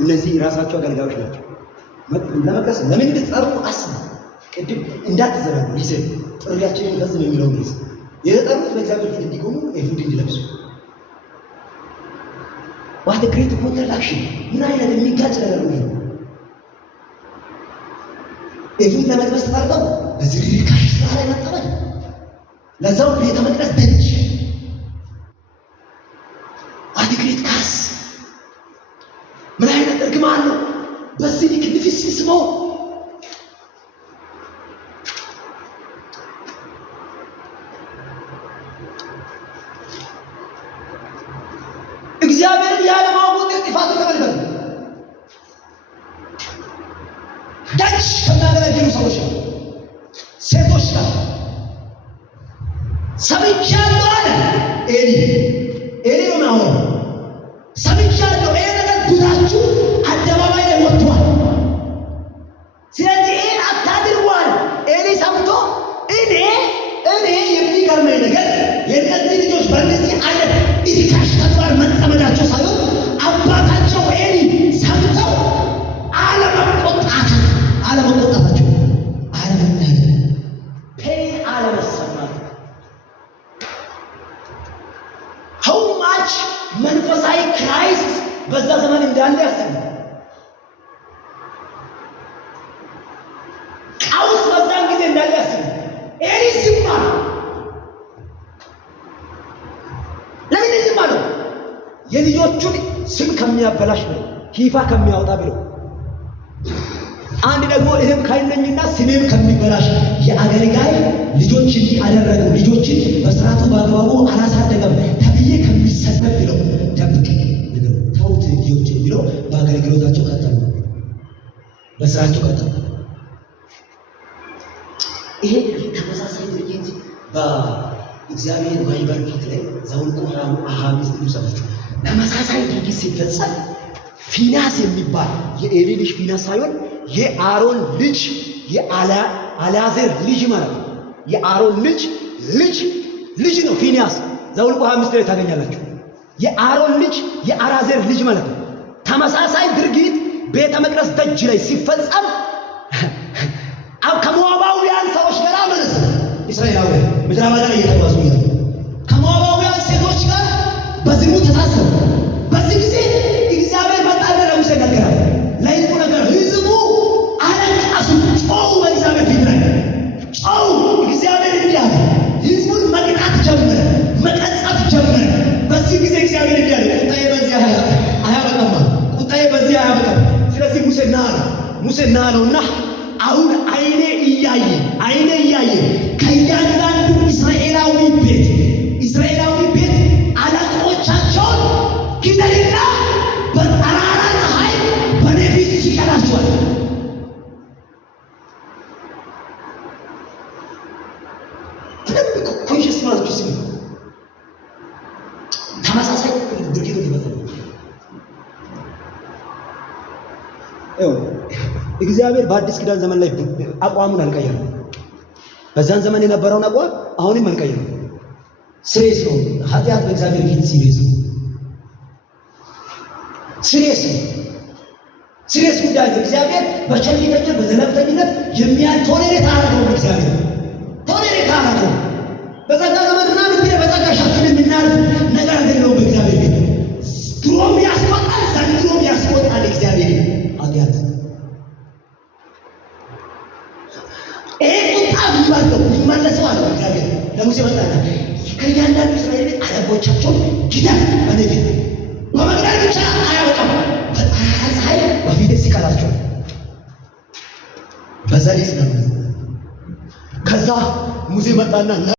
እነዚህ ራሳቸው አገልጋዮች ናቸው። ለመቅደስ ለምን እንድትጠሩ አስቡ። ቅድም እንዳትዘረጉ ይዘ ጥሪያችንን ፈጽም የሚለውን ይዘ የተጠሩት በእግዚአብሔር ፊት እንዲቆሙ ኤፉድ እንዲለብሱ። ዋት ግሬት ኮንትራክሽን! ምን አይነት የሚጋጭ ነገር ነው ይሄ! ኤፉድ ለመቅደስ ተጠርተው በዚህ ሪካሽ ስራ ላይ መጠመድ፣ ለዛው ቤተ መቅደስ ደጅ። ዋት ግሬት ካስ! ምን አይነት እርግማን ነው! በዚህ ልክ ንፍስፍስ መሆን። እግዚአብሔርን ያለማወቅ ጥፋቱ ተመልከቱ። ደጅ ከሚያገለግሉ ሰዎች ጋር፣ ሴቶች ጋር ሰምቻለሁ አለ ኤሊ ነው የሚያወራው። ሰምቻለሁ ይሄ ነገር ጉዳችሁ አደባባይ ላይ ወጥቷል። ስለዚህ ይሄን አታድርጉ አለ ኤሊ ሰምቶ። እኔ የሚገርመኝ ነገር የእነዚህ ልጆች በእነዚህ አይነት ኢሪካሽ ተግባር መጠመዳቸው ሳይሆን አባታቸው ኤሊ ሰምተው አለመቆጣታቸው፣ አለመናደድ፣ ፔን አለመሰማት። ሀው ማች መንፈሳዊ ክራይስት በዛ ዘመን እንዳለ ያስቡ። ቀውስ በዛን ጊዜ እንዳለ ያስቡ። ኤሊ ዝም አለ። ለምን ዝም አለ? የልጆቹን ስም ከሚያበላሽ ብሎ ሂፋ ከሚያወጣ ብሎ፣ አንድ ደግሞ እኔም ካይነኝና ስሜም ከሚበላሽ የአገልጋይ ልጆች እንዲህ አደረጉ፣ ልጆችን በስርዓቱ በአግባቡ አላሳደገም ተብዬ ከሚሰደብ ብሎ ደብቅ ነገር ተውት ልጆች ብሎ በአገልግሎታቸው ቀጠሉ፣ በስራቸው ቀጠሉ። ይሄ ተመሳሳይ ድርጊት በእግዚአብሔር ማይበር ፊት ላይ ዘኍልቍ 25 ቅዱሳኖች ተመሳሳይ ድርጊት ሲፈጸም ፊናስ የሚባል የኤሊ ልጅ ፊናስ ሳይሆን የአሮን ልጅ የአልዓዛር ልጅ ማለት ነው። የአሮን ልጅ ነው ፊናስ። ዘኍልቍ 25 ላይ ታገኛላችሁ። የአሮን ልጅ የአልዓዛር ልጅ ማለት ነው። ተመሳሳይ ድርጊት ቤተ መቅደስ ደጅ ላይ ሲፈጸም ከሞዓባውያን ሰዎች ጋር ማለት ነው። እስራኤላውያን ምድረ በዳ ላይ እየተጓዙ ያሉ ከሞዓባውያን ሴቶች ጋር በዝሙት ተሳሰሩ። በዚህ ጊዜ እግዚአብሔር በጣም ለሙሴ ነገረው፣ ለሕዝቡ ነገር ሕዝቡ አለቀሱ፣ ጮሁ። በእግዚአብሔር ፊት ላይ ጮሁ። እግዚአብሔር እንዲህ አለ፣ ሕዝቡን መቅጣት ጀመረ፣ መቀጣት ጀመረ። በዚህ ጊዜ እግዚአብሔር እንዲህ አለ፣ ቁጣዬ በዚህ አያበቃም፣ ቁጣዬ በዚህ አያበቃም። ስለዚህ ሙሴ ና አለውና አሁን አይኔ እያየ ከእያንዳንዱ እስራኤላዊ ቤት አለቆቻቸውን ግደልና በጠራራ ፀሐይ በእኔ ፊት ይቀጣቸዋል። ትልቅ ኮንሽስ ናችሁ። ሲሉ ተመሳሳይ ድርጊቶች ይፈጸማሉ። እግዚአብሔር በአዲስ ኪዳን ዘመን ላይ አቋሙን አልቀየረም። በዛን ዘመን የነበረውን አቋም አሁንም አልቀየረም። ሲሪየስ ነው። ኃጢአት በእግዚአብሔር ፊት ሲሪየስ ነው። ሲሪየስ ጉዳይ ነው። እግዚአብሔር በቸልተኝነት በዘለምተኝነት ቶሌሬት አደረገው። እግዚአብሔር ቶሌሬት አደረገው። በጸጋ ዘመን ምናምን ቢለ በጸጋ ሻችን የምናልፍ ነገር አይደለም። በእግዚአብሔር ፊት ድሮም ያስቆጣል፣ ዘንድሮም ያስቆጣል። እግዚአብሔር ኃጢአት ይመለሰው አለ እግዚአብሔር ለሙሴ መጣና ከእያንዳንዱ እስራኤል ቤት አለቆቻቸው ግደል በእኔ ፊት። በመግደል ብቻ አያበቃም፣ በጠራራ ፀሐይ በፊት ሲቀጣቸው በዛ ሊስ ነው። ከዛ ሙሴ መጣና